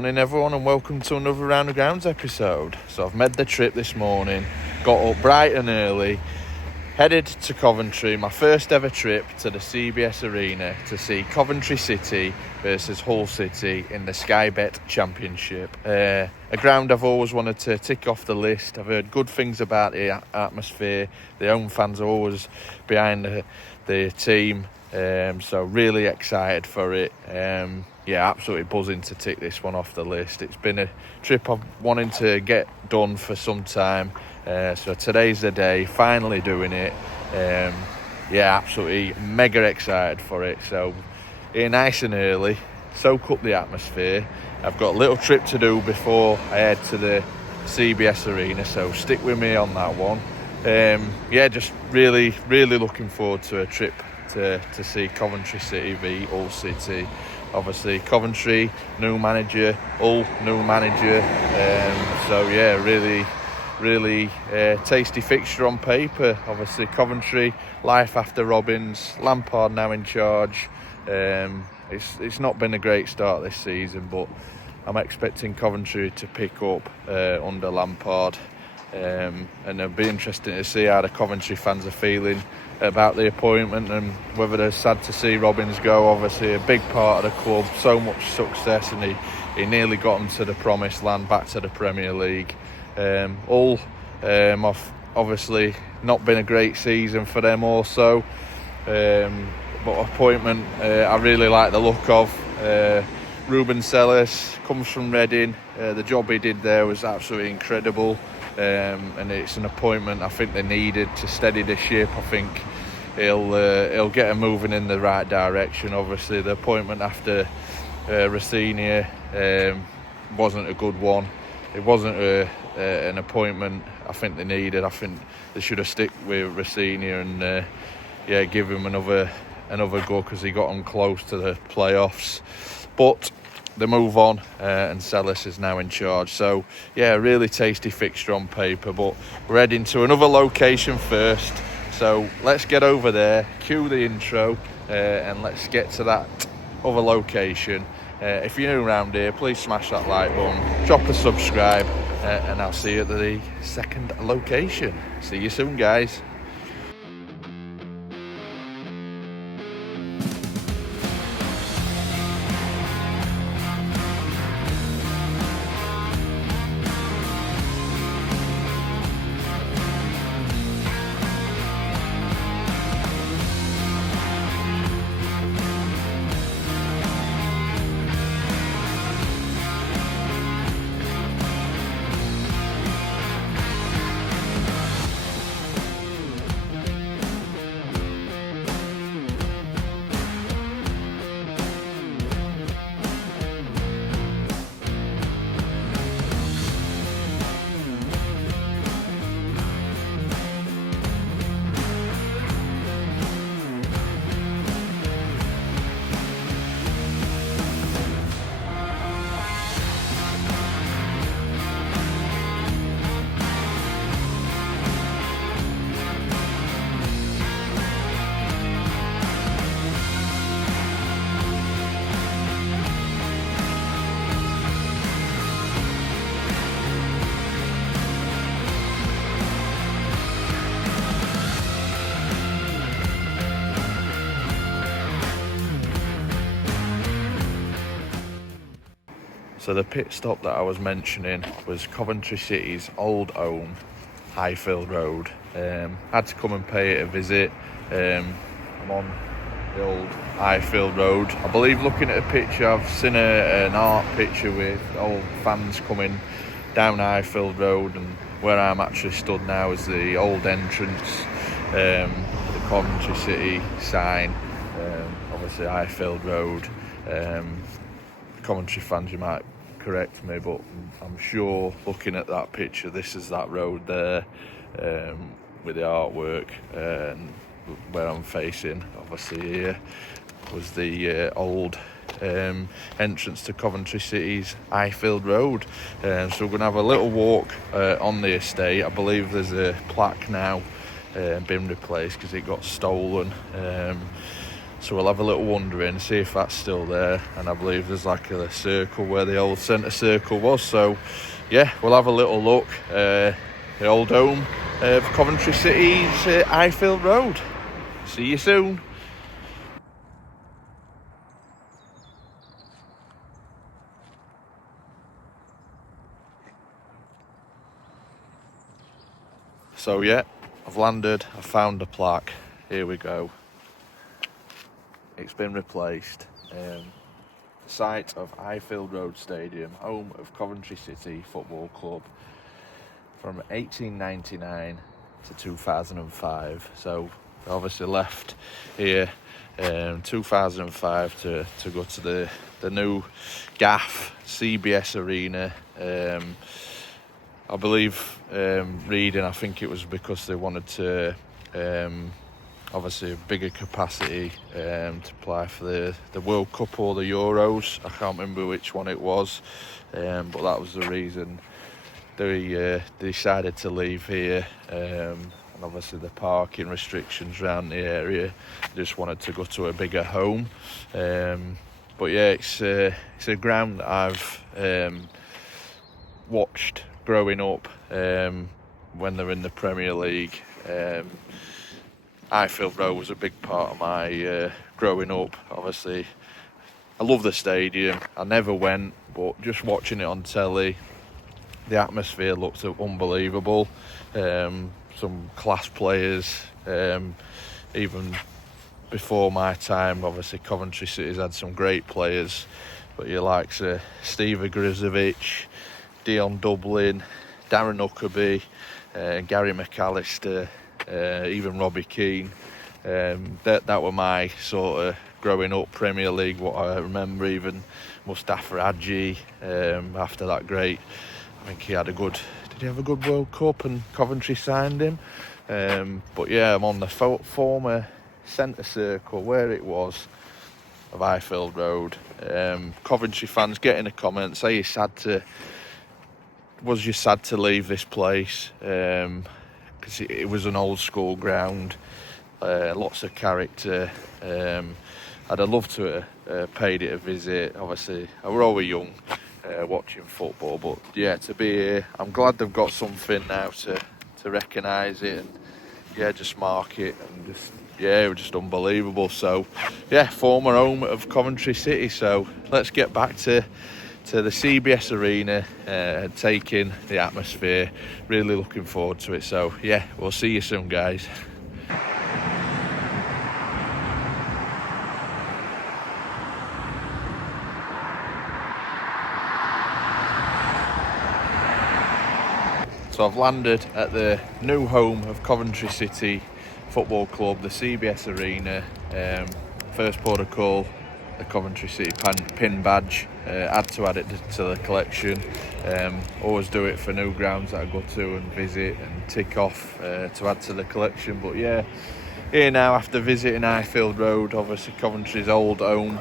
morning everyone, and welcome to another Round the Grounds episode. So I've made the trip this morning, got up bright and early, headed to Coventry, my first ever trip to the CBS Arena to see Coventry City versus Hull City in the Sky Bet Championship. A ground I've always wanted to tick off the list. I've heard good things about the atmosphere, the home fans are always behind the team, so really excited for it. Absolutely buzzing to tick this one off the list. It's been a trip I've wanting to get done for some time, so today's the day, finally doing it. Absolutely mega excited for it. So here nice and early, soak up the atmosphere. I've got a little trip to do before I head to the CBS Arena, so stick with me on that one. Just really looking forward to a trip to see Coventry City v Hull City. Obviously Coventry, new manager, Hull, new manager. Really tasty fixture on paper. Obviously Coventry, life after Robins, Lampard now in charge. It's not been a great start this season, but I'm expecting Coventry to pick up under Lampard. And it'll be interesting to see how the Coventry fans are feeling about the appointment and whether they're sad to see Robins go. Obviously a big part of the club, so much success, and he nearly got them to the promised land, back to the Premier League. Hull, obviously not been a great season for them also, but appointment I really like the look of. Ruben Sellers comes from Reading. The job he did there was absolutely incredible. And it's an appointment I think they needed to steady the ship. I think he'll get them moving in the right direction. Obviously the appointment after Rossini wasn't a good one. It wasn't an appointment I think they needed. I think they should have stick with Rossini and give him another go, because he got on close to the playoffs. But they move on, and Sellers is now in charge. So really tasty fixture on paper, but we're heading to another location first. So let's get over there, cue the intro, and let's get to that other location. If you're new around here, please smash that like button, drop a subscribe, and I'll see you at the second location. See you soon, guys. So the pit stop that I was mentioning was Coventry City's old home, Highfield Road. Had to come and pay it a visit. I'm on the old Highfield Road. I believe looking at a picture, I've seen an art picture with old fans coming down Highfield Road, and where I'm actually stood now is the old entrance, the Coventry City sign. Obviously Highfield Road. Coventry fans, you might correct me, but I'm sure looking at that picture, this is that road there, with the artwork, and where I'm facing obviously here was the old entrance to Coventry City's Highfield Road. So we're going to have a little walk on the estate. I believe there's a plaque now been replaced because it got stolen. So we'll have a little wander in, see if that's still there. And I believe there's like a circle where the old centre circle was. So yeah, we'll have a little look. The old home of Coventry City's Highfield Road. See you soon. So yeah, I've landed, I've found a plaque. Here we go. It's been replaced. Site of Highfield Road Stadium, home of Coventry City Football Club from 1899 to 2005. So they obviously left here 2005 to go to the new Hcafc CBS Arena. I believe reading, I think it was because they wanted to obviously a bigger capacity to play for the World Cup or the Euros. I can't remember which one it was, but that was the reason they decided to leave here. And obviously the parking restrictions around the area, they just wanted to go to a bigger home. But yeah, it's a ground that I've watched growing up when they're in the Premier League. Highfield Road was a big part of my growing up. Obviously, I love the stadium. I never went, but just watching it on telly, the atmosphere looked unbelievable. Some class players, even before my time. Obviously, Coventry City's had some great players, but your likes of Steve Grizovic, Dion Dublin, Darren Huckerby, Gary McAllister, even Robbie Keane. That were my sort of growing up Premier League. What I remember, even Mustafa Hadji, after that great, I think he had a good, did he have a good World Cup and Coventry signed him? But yeah, I'm on the former centre circle where it was of Highfield Road. Coventry fans, get in the comments, say was you sad to leave this place? Because it was an old school ground, lots of character. I'd have loved to have paid it a visit. Obviously, I were always young watching football, but yeah, to be here, I'm glad they've got something now to recognise it and yeah, just mark it and just yeah, it was just unbelievable. So yeah, former home of Coventry City. So let's get back to the CBS Arena, taking the atmosphere. Really looking forward to it. So yeah, we'll see you soon, guys. So I've landed at the new home of Coventry City Football Club, the CBS Arena. First port of call, the Coventry City pin badge. Had to add it to the collection. Always do it for new grounds that I go to and visit and tick off to add to the collection. But yeah, here now after visiting Highfield Road, obviously Coventry's old home.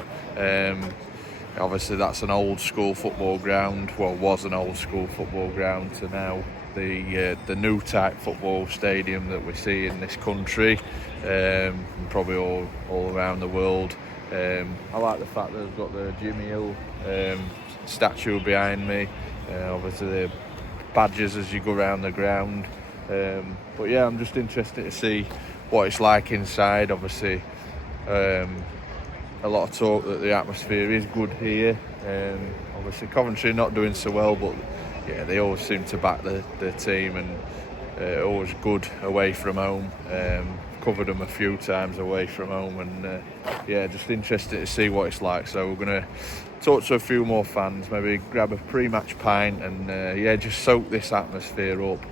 Obviously that's an old school football ground, well, was an old school football ground, to now the new type football stadium that we see in this country, and probably all around the world. I like the fact that they've got the Jimmy Hill statue behind me, obviously the badges as you go around the ground. But yeah, I'm just interested to see what it's like inside. Obviously a lot of talk that the atmosphere is good here. Obviously Coventry not doing so well, but yeah, they always seem to back the team, and always good away from home. Covered them a few times away from home, and yeah, just interested to see what it's like. So we're going to talk to a few more fans, maybe grab a pre-match pint, and yeah, just soak this atmosphere up.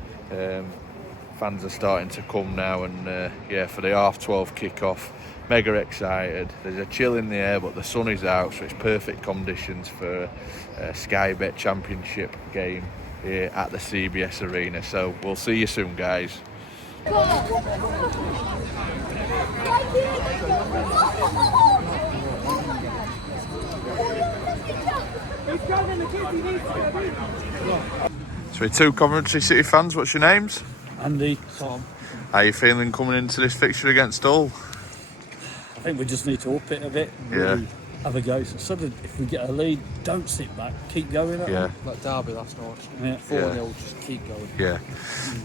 Fans are starting to come now, and yeah, for the 12:30 kick-off, mega excited. There's a chill in the air, but the sun is out, so it's perfect conditions for a Sky Bet Championship game here at the CBS Arena. So we'll see you soon, guys. So we're two Coventry City fans. What's your names? Andy, Tom. How are you feeling coming into this fixture against Hull? I think we just need to up it a bit. Really have a go. So if we get a lead, don't sit back, keep going. Like Derby last night. 4-0, just keep going. Yeah.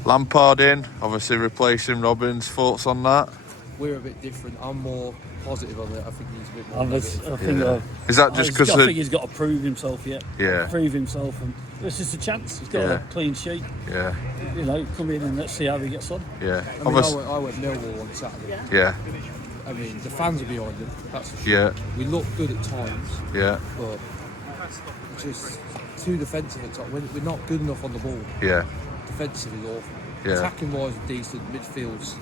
Lampard in, obviously replacing Robbins. Thoughts on that? We're a bit different. I'm more positive on it. I think he's a bit more negative. I think, is that just because? I think he's got to prove himself yet. Yeah. Prove himself, and it's just a chance. He's got a clean sheet. Yeah. You know, come in and let's see how he gets on. Yeah. I mean, I went Millwall on Saturday. Yeah. I mean, the fans are behind him. That's for sure. Yeah. We look good at times. Yeah. But just too defensive at times. We're not good enough on the ball. Yeah. Defensive is awful. Yeah. Attacking wise, decent. Midfield's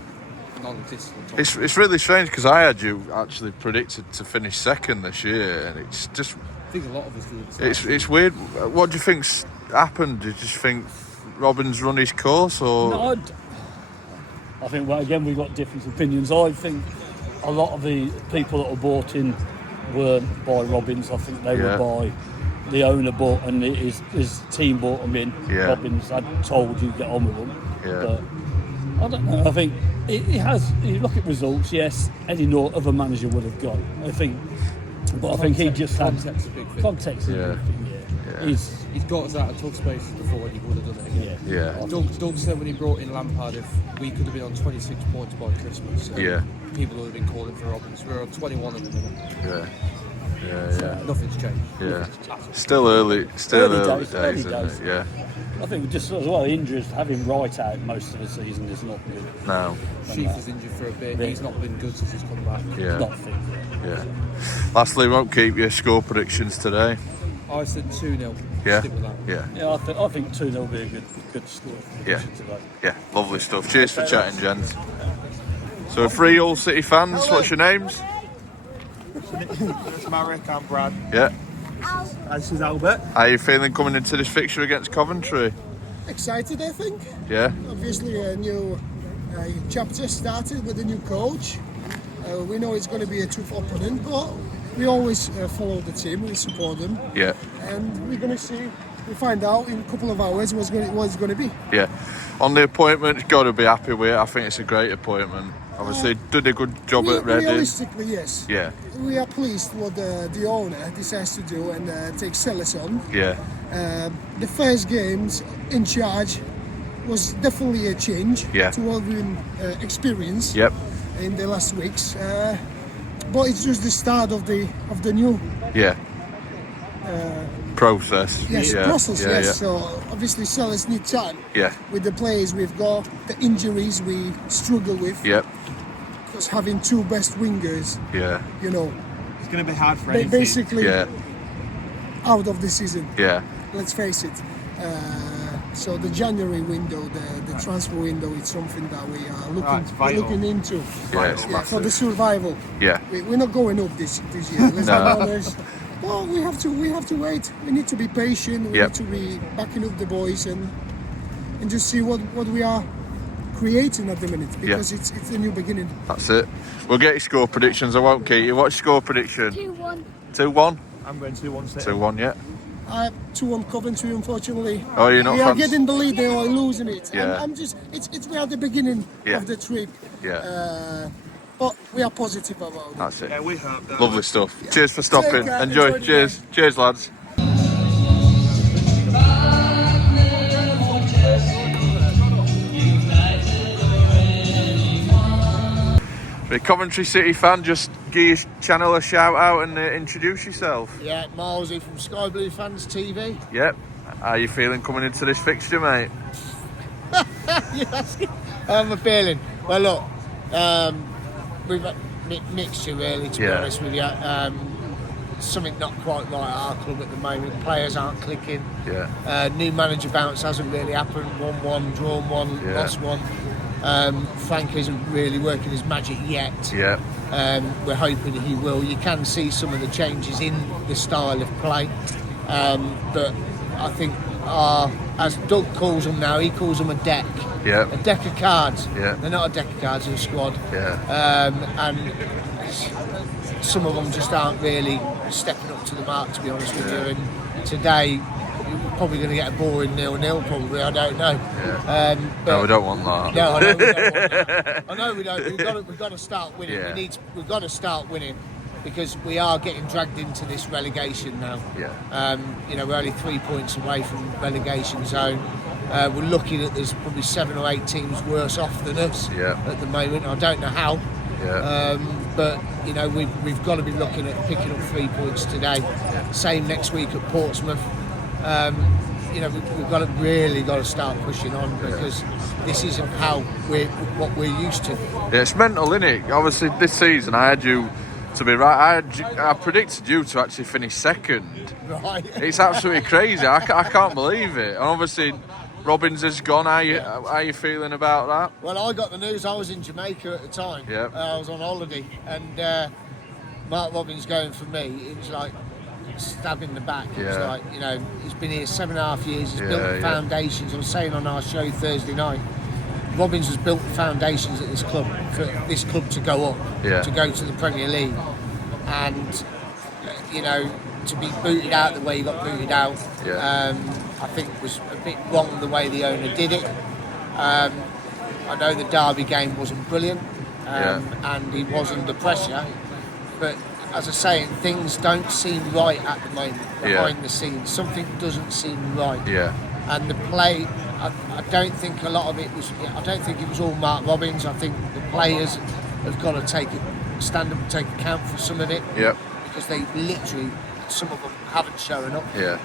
non-existent. It's really strange because I had you actually predicted to finish second this year, and it's just. I think a lot of us do. It's weird. What do you think's happened? Do you just think Robin's run his course, or? No, I think, well, again, we've got different opinions. I think a lot of the people that were bought in weren't by Robbins. I think they were by the owner bought, and his team bought them in. Yeah. Robbins had told you get on with them. Yeah. But I don't know. I think it has. You look at results. Yes, any other manager would have gone. I think, but I think he just had context a big thing. Context. Is a big thing, yeah. He's got us out of tough spaces before, and he would have done it again. Yeah. Doug said when he brought in Lampard, if we could have been on 26 points by Christmas, people would have been calling for Robbins. We're on 21 at the minute. Yeah. Nothing's changed. Yeah. Still early days, isn't it? Yeah. I think just as well, injuries, having Wright out most of the season is not good. No. Sheaf was injured for a bit. He's not been good since he's come back. Yeah. Not fit. Yeah. Lastly, won't keep your score predictions today. I said 2-0. Yeah. Stick with that. Yeah, I think 2-0 will be a good score. Yeah. Today. Yeah. Lovely stuff. Cheers for chatting, gents. So, 3 Hull City fans, what's your names? It's Marek and Brad. Yeah. This is Albert. How are you feeling coming into this fixture against Coventry? Excited, I think. Yeah. Obviously, a new chapter started with a new coach. We know it's going to be a tough opponent, but we always follow the team, we support them. Yeah. And we're going to see, we'll find out in a couple of hours what it's going to be. Yeah. On the appointment, you've got to be happy with it. I think it's a great appointment. Obviously, did a good job at Reading. Realistically, yes. Yeah. We are pleased what the owner decides to do and take Sellers on. Yeah. The first games in charge was definitely a change to what we've experienced in the last weeks. But it's just the start of the new process. Yes, process. Yes. So obviously, Sellers need time. Yeah. With the players we've got, the injuries we struggle with. Yep. Because having 2 best wingers. Yeah. You know. It's going to be hard for any team. Basically. Out of the season. Yeah. Let's face it. So the January window, the transfer window, is something that we are looking into. For the survival. Yeah. We're not going up this year. Let's be honest. Well, we have to wait. We need to be patient. We need to be backing up the boys and just see what we are creating at the minute, because it's a new beginning. That's it. We'll get your score predictions. I won't keep you. What's your score prediction? 2-1. 2-1? I'm going 2-1 City. 2-1, yeah. 2-1 Coventry, unfortunately. Oh, you're not. We are getting the lead, they are losing it. Yeah. I'm just. We are at the beginning of the trip. Yeah. But we are positive about it. That's it. Yeah, we hope that. Lovely stuff. Cheers for stopping. Enjoy. Cheers. Cheers, lads. For a Coventry City fan, just give your channel a shout out and introduce yourself. Yeah, Milesy from Sky Blue Fans TV. Yep. How are you feeling coming into this fixture, mate? Yes, I'm feeling. Well, look, we've got mixture really, to be honest with you. Something not quite right at our club at the moment. Players aren't clicking. Yeah. New manager bounce hasn't really happened. 1-1, drawn 1, lost 1. Frank isn't really working his magic yet. Yeah. We're hoping he will. You can see some of the changes in the style of play, but I think as Doug calls them now, he calls them a deck. Yeah. A deck of cards. Yeah. They're not a deck of cards in a squad. Yeah. And some of them just aren't really stepping up to the mark, to be honest with you. And today, we're probably going to get a boring 0-0. Probably, I don't know. Yeah. But No, we don't want that. no, I know we don't want that. I know we don't. We've got to start winning. Yeah. We've got to start winning because we are getting dragged into this relegation now. Yeah. You know, we're only 3 points away from relegation zone. We're looking at there's probably 7 or 8 teams worse off than us at the moment. I don't know how. Yeah. But you know, we've got to be looking at picking up 3 points today. Same next week at Portsmouth. You know, we've got to start pushing on because this isn't what we're used to. Yeah, it's mental, innit? Obviously, this season I had you to be right. I predicted you to actually finish second. Right. It's absolutely crazy. I can't believe it. And obviously, Robbins is gone. How you feeling about that? Well, I got the news. I was in Jamaica at the time. Yeah. I was on holiday, and Mark Robbins going for me. It was like stab in the back. It was like, you know, he's been here 7.5 years. He's built the foundations. I was saying on our show Thursday night, Robbins has built the foundations at this club for this club to go up, to go to the Premier League, and you know, to be booted out the way he got booted out, I think was a bit wrong the way the owner did it. I know the Derby game wasn't brilliant, and he was under pressure, but as I say, things don't seem right at the moment behind the scenes. Something doesn't seem right. Yeah. And the play, I don't think a lot of it was. I don't think it was all Mark Robbins. I think the players have got to stand up and take account for some of it. Yep. Because they literally, some of them haven't shown up. Yeah.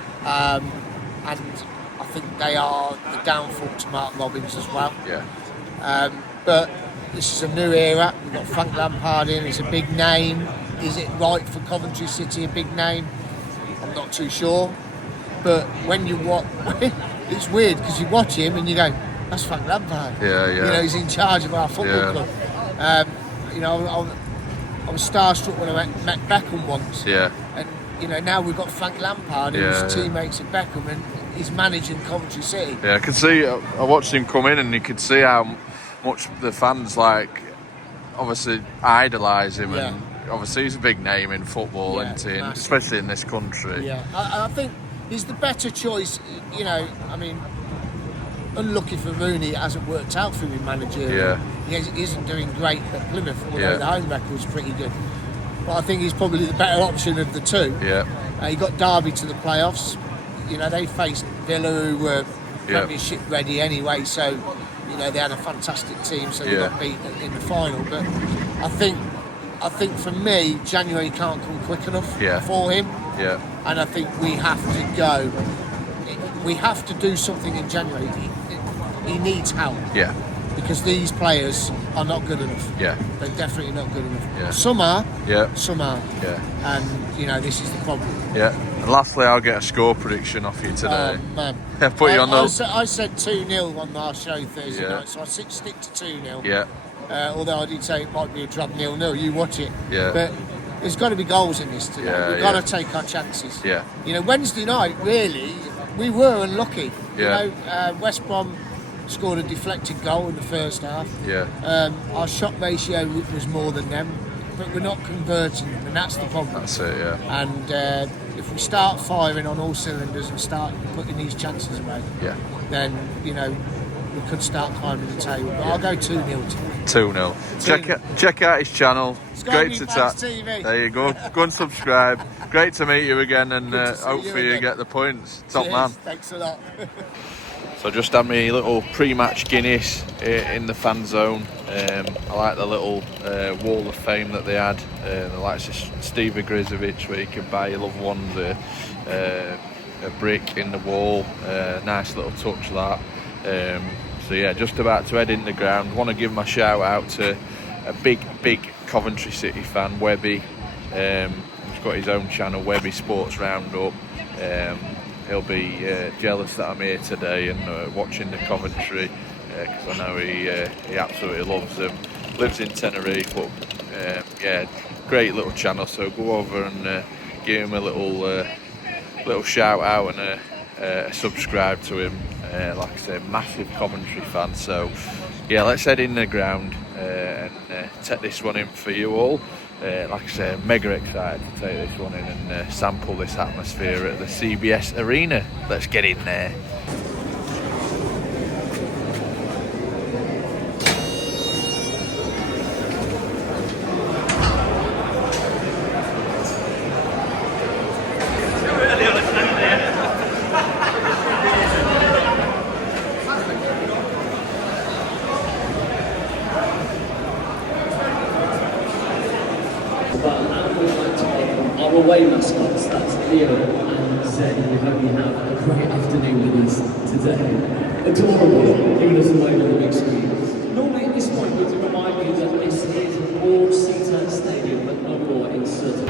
And I think they are the downfall to Mark Robbins as well. Yeah. But this is a new era. We've got Frank Lampard in. It's a big name. Is it right for Coventry City, a big name? I'm not too sure. But when you watch, it's weird because you watch him and you go, that's Frank Lampard. Yeah, yeah. You know, he's in charge of our football club. You know, I was starstruck when I met Beckham once. Yeah. And, you know, now we've got Frank Lampard and his teammates at Beckham and he's managing Coventry City. Yeah, I could see, I watched him come in and you could see how much the fans, like, obviously idolise him and obviously he's a big name in football, isn't he? And especially in this country. Yeah, I think he's the better choice, you know. I mean, unlucky for Rooney, it hasn't worked out for him manager. Yeah. He isn't doing great at Plymouth, although the home record's pretty good. But I think he's probably the better option of the two. Yeah. He got Derby to the playoffs. You know, they faced Villa, who were Premiership ready anyway, so, you know, they had a fantastic team, so they got beat in the final. But I think for me, January can't come quick enough for him. Yeah. And I think we have to go. We have to do something in January. He needs help. Yeah. Because these players are not good enough. Yeah. They're definitely not good enough. Yeah. Some are. Yeah. Some are. Yeah. And, you know, this is the problem. Yeah. And lastly, I'll get a score prediction off you today. Man. Put you on the... I said 2-0 on our show Thursday night, so I stick to 2-0. Yeah. Although I did say it might be a drop 0-0. You watch it. Yeah. But there's got to be goals in this today. Yeah, We've got to take our chances. Yeah. You know, Wednesday night, really, we were unlucky. Yeah. You know, West Brom scored a deflected goal in the first half. Yeah. Our shot ratio was more than them, but we're not converting them, and that's the problem. That's it, yeah. And if we start firing on all cylinders and start putting these chances away, then, you know, we could start climbing the table. But I'll go 2-0 to 2-0. Check out his channel. It's great to chat. There you go. Go and subscribe. Great to meet you again, and hopefully you get the points. Top man. Thanks a lot. So just had me little pre-match Guinness in the fan zone. I like the little wall of fame that they had. The likes of Steve Grizovic, where you can buy your loved ones a brick in the wall. Nice little touch that. So yeah, just about to head in the ground. Want to give my shout out to a big Coventry City fan, Webby. He's got his own channel, Webby Sports Roundup. He'll be jealous that I'm here today and watching the Coventry, because I know he absolutely loves them. Lives in Tenerife, but yeah, great little channel. So go over and give him a little shout out and subscribe to him. Like I say, massive Coventry fan. So yeah, let's head in the ground and take this one in for you all. like I say, mega excited to take this one in and sample this atmosphere at the CBS Arena. Let's get in there. Our away mascots, that's Leo and Zen. We hope you have a great afternoon with us today. Adorable, giving us away on the big screen. Normally at this point we would remind you that this is all-seater stadium, but no more in certain.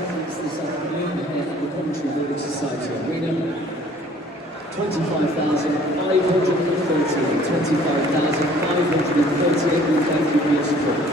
attendance this afternoon here at the Coventry Building Society Arena. 25,530. 25,538. We thank you for your support.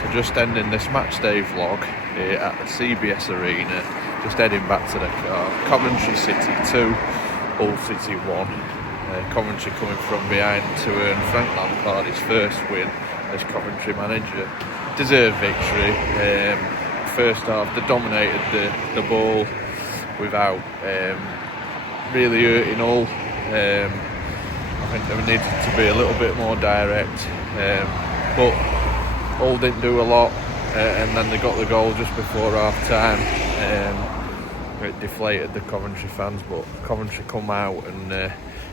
So just ending this match day vlog here at the CBS Arena, just heading back to the car. Coventry City 2, Hull City 1. Coventry coming from behind to earn Frank Lampard his first win as Coventry manager. Deserved victory. First half they dominated the ball without really hurting Hull. I think they needed to be a little bit more direct, but Hull didn't do a lot, and then they got the goal just before half time. It deflated the Coventry fans, but Coventry come out and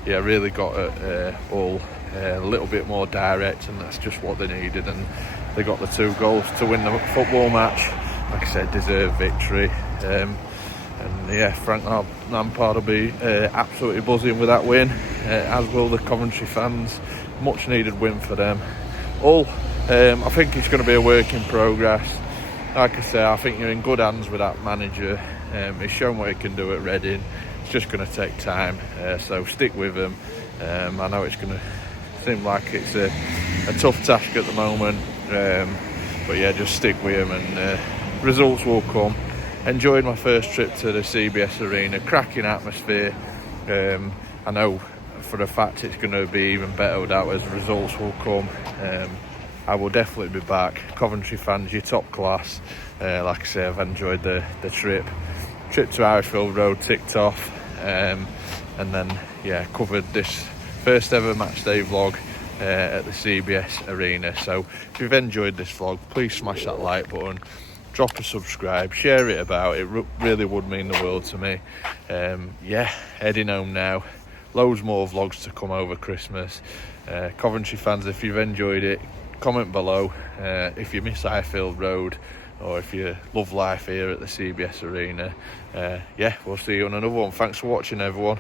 really got at Hull a little bit more direct, and that's just what they needed, and they got the 2 goals to win the football match. Like I said, deserved victory. Frank Lampard will be absolutely buzzing with that win, as will the Coventry fans. Much needed win for them. Hull, I think it's going to be a work in progress. Like I say, I think you're in good hands with that manager. He's shown what he can do at Reading. It's just going to take time, so stick with him. I know it's going to seem like it's a tough task at the moment, but yeah, just stick with him and results will come. Enjoyed my first trip to the CBS Arena, cracking atmosphere. I know for a fact it's going to be even better with that as results will come. I will definitely be back. Coventry fans, you're top class. Like I say, I've enjoyed the trip. Trip to Highfield Road ticked off, and then covered this first ever match day vlog at the CBS Arena. So if you've enjoyed this vlog, please smash that like button, drop a subscribe, share it about. It really would mean the world to me. Heading home now. Loads more vlogs to come over Christmas. Coventry fans, if you've enjoyed it, comment below. If you miss Highfield Road, or if you love life here at the CBS Arena, we'll see you on another one. Thanks for watching, everyone.